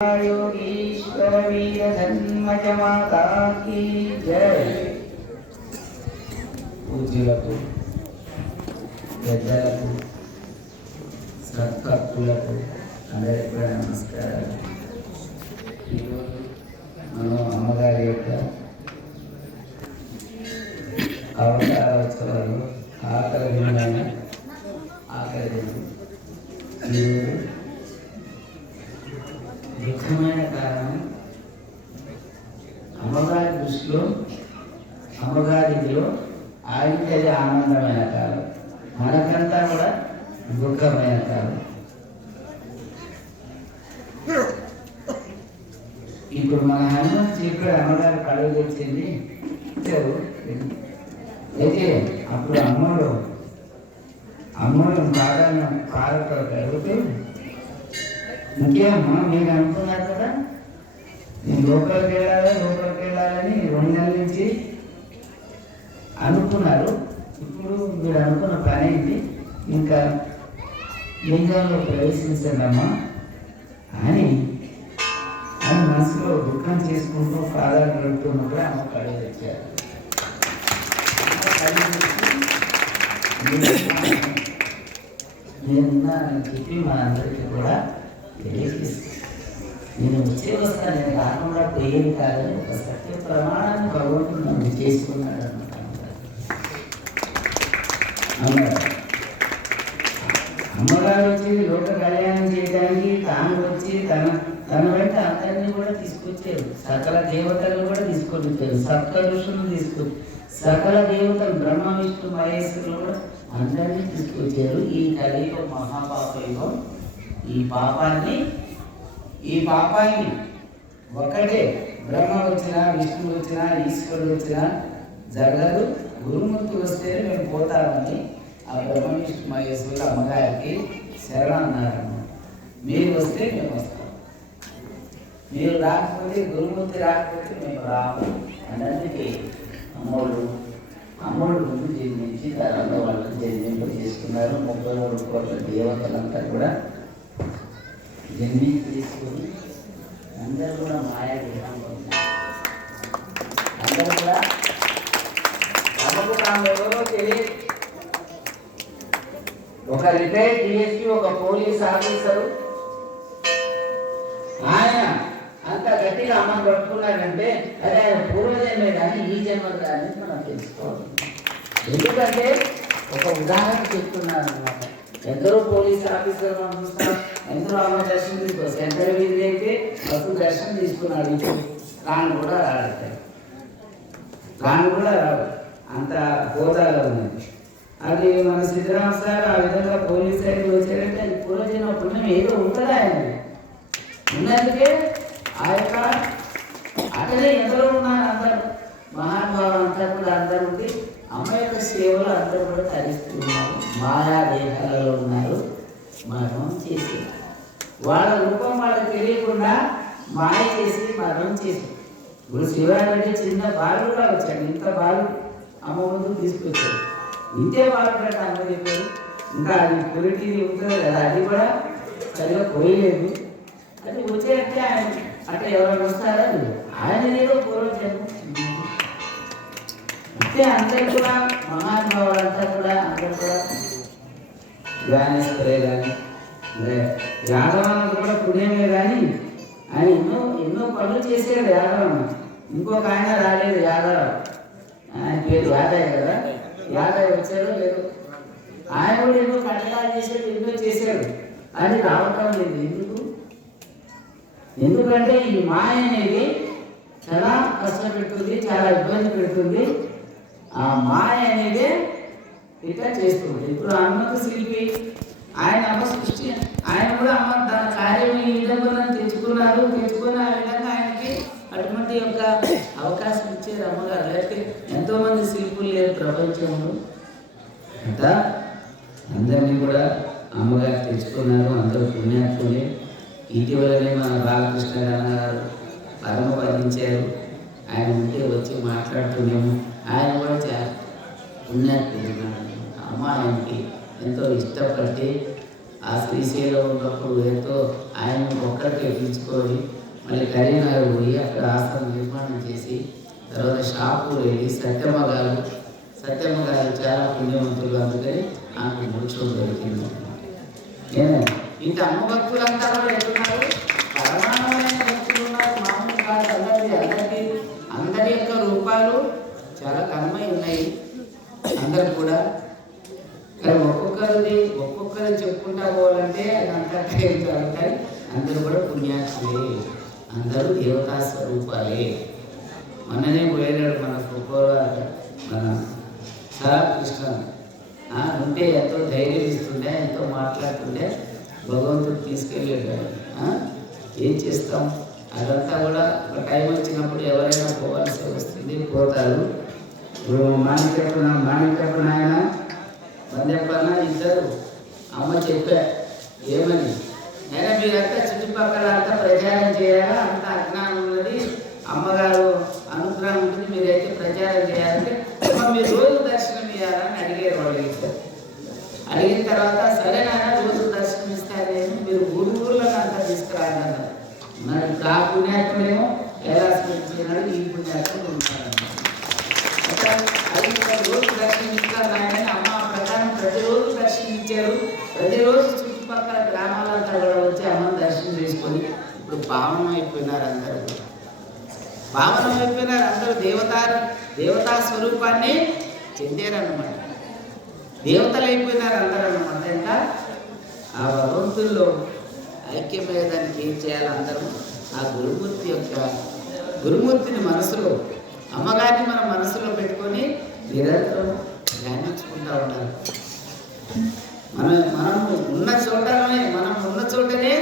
योगीश्वर वीर धन्मज माता की जय। पूज्युలకు పెద్దలకు సత్కర్తలకు అందరికీ కూడా నమస్కారాలు। ఈరోజు మనం అమ్మగారి యొక్క అవతారోత్సవాలు ఆఖరి దినమైన ఆఖరి దినం ఈరోజు దుఃఖమైన కారణం అమ్మగారి దృష్టిలో అమ్మగారిలో ఆయనకి అది ఆనందమైన కాలం, మనకంతా కూడా దుఃఖమైన కాలం। ఇప్పుడు మన హనుమంత్ చెప్పాడు అమ్మగారు కడుగు తెచ్చింది అయితే అప్పుడు అమ్మడు బాగా కారతో కడుగుతూ ఇంకేమమ్మా మీరు అనుకున్నారు కదా నేను లోపలికి వెళ్ళాలని 2 నెలల నుంచి అనుకున్నారు। ఇప్పుడు మీరు అనుకున్న పని ఏంటి, ఇంకా లింగంలో ప్రవేశించండమ్మా అని మనసులో దుఃఖం చేసుకుంటూ పాదాలు నడుపుతున్నప్పుడు అమ్మ కడుగు తెచ్చారు। నేనున్నానని చెప్పి మా అందరికీ కూడా నేను వస్తాను, నేను రాకుండా పోయేది కాదని ఒక సత్య ప్రమాణాన్ని భగవంతుడు నన్ను చేసుకున్నాడు అన్నమాట। అమ్మగారు వచ్చి లోక కళ్యాణం చేయడానికి తాను వచ్చి తన వెంట అందరినీ కూడా తీసుకొచ్చారు, సకల దేవతలను కూడా తీసుకొని వచ్చారు, సప్త ఋషులను తీసుకొచ్చి సకల దేవతలు బ్రహ్మ విష్ణు మహేశ్వరులు కూడా అందరినీ తీసుకొచ్చారు। ఈ కలియుగ మహాపాపయుగం ఈ పాపాన్ని ఒకటే బ్రహ్మ వచ్చినా విష్ణువు వచ్చినా ఈశ్వరుడు వచ్చినా జరగదు, గురుమూర్తి వస్తే మేము పోతామని ఆ బ్రహ్మ విష్ణు మహేశ్వరుడు అమ్మగారికి శరణం అన్నారన్నమాట। మీరు వస్తే మేము వస్తాం, మీరు రాకపోతే గురుమూర్తి రాకపోతే మేము రాము అన్నిటికీ అమ్మోళ్ళు ముందు జన్మించి తర్వాత వాళ్ళని జన్మింప చేసుకున్నారు। 33 కోట్ల దేవతలంతా కూడా జన్మించి తీసుకుని అందరూ కూడా మాయా విధానం అందరూ కూడా తమకు తాము ఎవరో తెలియదు। ఒక రిటైర్డ్ డిఎస్పీ, ఒక పోలీస్ ఆఫీసరు ఆయన అంత గట్టిగా అమ్మని పట్టుకున్నాడంటే అదే ఆయన పూర్వజన్మే కానీ ఈ జన్మ కానీ మనం తెలుసుకోవాలి। ఎందుకంటే ఒక ఉదాహరణ చెప్తున్నారు అనమాట। ఎందరో పోలీస్ ఆఫీసర్ మనం చూస్తాం, ఎందరో అమ్మ దర్శనం తీసుకోవచ్చు, సెంటర్ వీధి అయితే బస్సు దర్శనం తీసుకున్నాడు, రాను కూడా రాడు, అంత హోదాలో ఉన్నది। అది మన సిద్ధరామ సార్ ఆ విధంగా పోలీస్ సైడ్కి వచ్చారంటే అది పూర్వజన్మ పుణ్యం ఏదో ఉంటుంది ఆయన ఉన్నందుకే ఆ యొక్క అక్కడే ఎందరో ఉన్నారు, అందరూ మహానుభావులు అంతా కూడా అందరూ ఉండి అమ్మ యొక్క సేవలు అందరూ కూడా తరిస్తున్నారు, మాయా దేహాలలో ఉన్నారు, మరణం చేసి వాళ్ళ రూపం వాళ్ళకి తెలియకుండా మాయ చేసి మరణం చేసి ఇప్పుడు శివరాజు చిన్న బాలుడు కూడా వచ్చాడు, ఇంత బాలుడు అమ్మ ముందు తీసుకొచ్చాడు, ఇంతే బాలుడు అంటే అమ్మ చెప్పారు। ఇంకా అది పురిటి ఉంటుంది కదా, అది కూడా సరిగా పోయలేదు, అది వచ్చేటట్టే ఆయన అంటే ఎవరైనా వస్తారా ఆయన ఏదో పూర్వజన్మ అంటే అందరూ కూడా మహానుభావులంతా కూడా అందరూ కూడా జ్ఞానేశ్వరే కానీ యాదవానికి కూడా పుణ్యమే కానీ ఆయన ఎన్నో పనులు చేశాడు యాదవన్న। ఇంకొక ఆయన రాలేదు యాదవ, ఆయన పేరు యాదయ్య కదా, యాదయ్య వచ్చాడో లేదు, ఆయన కూడా ఎన్నో కట్టడాలు చేశాడు, ఎన్నో చేశాడు, అది రావటం లేదు। ఎందుకంటే ఈ మాయ అనేది చాలా కష్టపెడుతుంది, చాలా ఇబ్బంది పెడుతుంది, ఆ మాయ అనేది ఇట్లా చేస్తుంది। ఇప్పుడు హనుమంత శిల్పి ఆయన అమ్మ సృష్టి, ఆయన కూడా అమ్మ తన కార్యం ఈ విధంగా తెచ్చుకుని ఆ విధంగా ఆయనకి అటువంటి యొక్క అవకాశం ఇచ్చేది అమ్మగారు, లేకపోతే ఎంతోమంది శిల్పులు లేరు ప్రపంచంలో అంతా అందరినీ కూడా అమ్మగారు తెచ్చుకున్నారు, అందరూ పుణ్యాత్ములే। ఇటీవలనే మన బాలకృష్ణ గారు పరమపదించారు, ఆయన ఉంటే వచ్చి మాట్లాడుతున్నాము, ఆయన కూడా పుణ్యాత్ముడు, అమ్మ ఆయనకి ఎంతో ఇష్టపడి ఆ శ్రీశైలం ఉన్నప్పుడు ఎంతో ఆయన ఒక్కరికి పిలుచుకొని మళ్ళీ కరీంనగర్ పోయి అక్కడ ఆశ్రమం నిర్మాణం చేసి తర్వాత షాపూర్ వెళ్ళి సత్యమ్మ గారు చాలా పుణ్యవంతులు, అందుకని ఆమెకు మోక్షం దొరికింది. నేను ఇంత అమ్మ భక్తులంతా కూడా ఎట్టున్నారు, పరమాణమైన భక్తులు ఉన్నారు, మామూలు కాదు. అందరి యొక్క రూపాలు చాలా ఘనమై ఉన్నాయి అందరు కూడా. కానీ ఒక్కొక్కరు చెప్పుకుంటా పోవాలంటే అది అంతా కాదు. కానీ అందరూ కూడా పుణ్యాక్షులే, అందరూ దేవతా స్వరూపాలే. మననే పోయినాడు మన మన కృష్ణ ఉంటే ఎంతో ధైర్యం ఇస్తుండే, ఎంతో మాట్లాడుతుండే, భగవంతుడు తీసుకెళ్ళాడు. ఏం చేస్తాం, అదంతా కూడా ఒక టైం వచ్చినప్పుడు ఎవరైనా పోవాల్సి వస్తుంది, పోతారు. మాణిక్యప్ప నాయన మందెప్పన్న ఇద్దరు అమ్మ చెప్పా ఏమని, అయినా మీరంతా చుట్టుపక్కల అంతా ప్రచారం చేయాలా, అంత అజ్ఞానం ఉన్నది, అమ్మగారు అనుగ్రహం ఉంటుంది, మీరైతే ప్రచారం చేయాలంటే మీరు రోజు దర్శనం ఇవ్వాలని అడిగారు వాళ్ళు. అడిగిన తర్వాత సరే నాయన రోజు దర్శనం ఇస్తాను నేను, మీరు ఊళ్ళో అంతా తీసుకురాగలరు. మరి ఆ పుణ్యాత్మేమో కైలాసనాడు, ఈ పుణ్యాత్మ ఉంటారు. అది రోజు దర్శనం ఇస్తారు నాయన. అమ్మ ప్రకారం ప్రతిరోజు దర్శనం ఇచ్చారు. ప్రతిరోజు చుట్టుపక్కల గ్రామాలంతా కూడా వచ్చి అమ్మని దర్శనం చేసుకొని ఇప్పుడు పావనం అయిపోయినారు అందరూ. దేవతా స్వరూపాన్ని చెందారన్నమాట, దేవతలు అయిపోయినారు అందరూ అన్నమాట. ఇంకా ఆ భగవంతుల్లో ఐక్యమయ్యేదానికి ఏం చేయాలి, అందరూ ఆ గురుమూర్తిని మనసులో, అమ్మగారిని మన మనసులో పెట్టుకొని నిరంతరం ధ్యానించుకుంటూ ఉండాలి. మనం ఉన్న చోటనే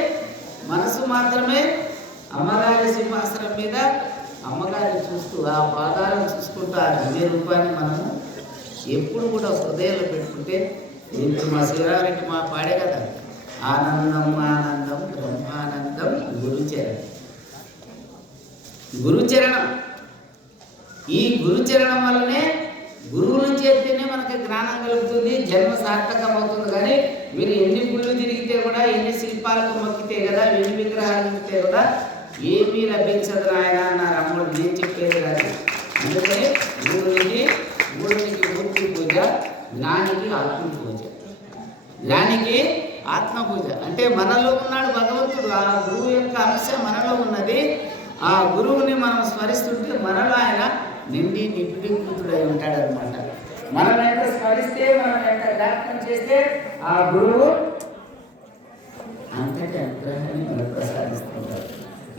మనసు మాత్రమే అమ్మగారి సింహాసనం మీద అమ్మగారిని చూస్తూ, ఆ పాదాలను చూసుకుంటూ ఆ దివ్య రూపాన్ని మనము ఎప్పుడు కూడా హృదయంలో పెట్టుకుంటే, ఇప్పుడు మా శ్రీరారెడ్డి మా పాడే కదా, ఆనందం ఆనందం బ్రహ్మానందం గురుచరణం. ఈ గురుచరణం వల్లనే, గురువుల చేతినే మనకి జ్ఞానం కలుగుతుంది, జన్మ సార్థకం అవుతుంది. కానీ మీరు ఎన్ని గుళ్ళు తిరిగితే కూడా, ఎన్ని శిల్పాలకు మొక్కితే కదా, ఎన్ని విగ్రహాలు మొక్కితే కూడా ఏమీ లభించదు నాయన అన్నారు అమ్మడు. నేను చెప్పేది కాదు. అందుకని గురువునికి మూర్తి పూజ, జ్ఞానికి ఆత్మ పూజ. అంటే మనలో ఉన్నాడు భగవంతుడు, ఆ గురువు యొక్క అంశ మనలో ఉన్నది. ఆ గురువుని మనం స్మరిస్తుంటే మనలో ఆయన నిండి నిపుణుడై ఉంటాడనమాట. మనం ఎంత స్మరిస్తే, మనం ఎంత జ్ఞాపకం చేస్తే ఆ గురువు అంతటి అనుగ్రహాన్ని మనకు ప్రసాదిస్తుంటారు.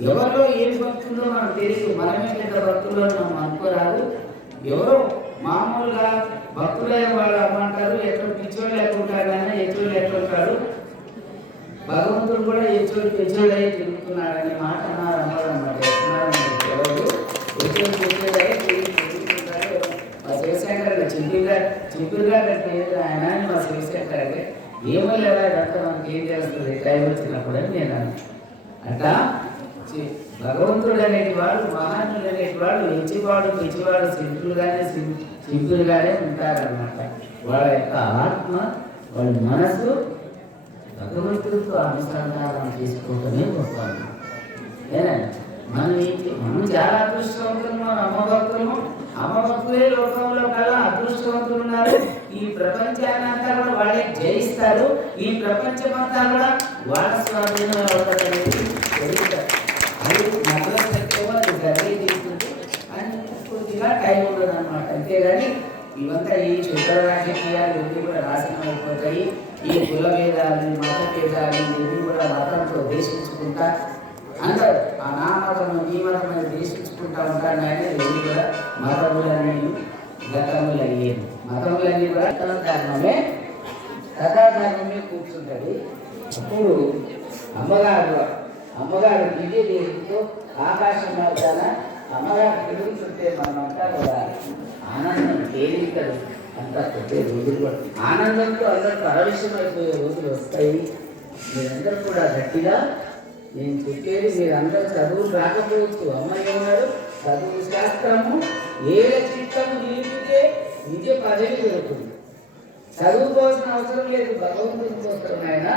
ఎవరిలో ఏం భక్తుల్లో మనకు తెలియదు, మనమే పెద్ద భక్తుల్లో మనం అనుకోరాదు. ఎవరో మామూలుగా భక్తులైన వాళ్ళు అమ్మంటారు, ఎక్కడ పిచ్చోళ్ళు ఎట్లుంటారు కానీ ఎచ్చోళ్ళు ఎట్లుంటారు, భగవంతుడు కూడా ఎచ్చోళ్ళై తిరుగుతున్నాడనే మాట అన్నారు అన్నారు అన్నమాట. ఎవరు ఎచ్చోళ్ళై తిరుగుతుంటారు. మా శివశంకర్ చింపులుగా కట్టిన ఆయన మా శివశంకర్ ఏమో లేదా అదంతా మనకి ఏం చేస్తుంది టైం వచ్చినప్పుడు అని నేను అట్లా భగవంతుడు అనేటివాడు, మహాత్ముడు అనేటివాడు ఎచ్చివాడు పిచ్చివాడు సింపుల్గానే ఉంటారన్నమాట. వాళ్ళ యొక్క ఆత్మ, వాళ్ళ మనసు భగవంతుడితో అనుసంధానం చేసుకోవటమే గొప్ప. మనం చాలా అదృష్టవంతులు, మన అమ్మ భక్తులే లోకంలో కల్లా అదృష్టవంతులు ఉన్నారు. ఈ ప్రపంచాన్ని అంతా కూడా వాళ్ళే జయిస్తారు. ఈ ప్రపంచమంతా కూడా వాళ్ళ స్వాధీనం అవుతుంది. అది కొద్దిగా టైం ఉండదు అనమాట. అంతేగాని ఇవంతా ఈ చుట్టూ రాజకీయాలు ఇవి కూడా నాశనం అయిపోతాయి. ఈ కుల భేదాలు, మత భేదాలు ఇవి కూడా మతంతో దేశించుకుంటా అందరూ ఆ నా మతము నీ మతం అని దేశించుకుంటా ఉంటాను. కానీ ఇవి కూడా మతములన్నీ గతములయ్యేది. మతములన్నీ కూడా కథాధర్మమే కూర్చుంటుంది. అప్పుడు అమ్మగారు విజయదేవితో ఆకాశం మార్గాన అమ్మగారు తిరుగుతుంటే మనమంతా కూడా ఆనందం తేలికలు అంతా కొట్టే రోజులు కూడా ఆనందంతో అందరూ పరవశమైపోయే రోజులు వస్తాయి. మీరందరూ కూడా గట్టిగా నేను చెప్పేది, మీరందరూ చదువు రాకపోవచ్చు. అమ్మాయి ఉన్నారు, చదువు శాస్త్రము ఏ చిత్తము నిలిపితే విద్య పదవి దొరుకుతుంది. చదువుకోవాల్సిన అవసరం లేదు, భగవంతుని కోసం ఆయన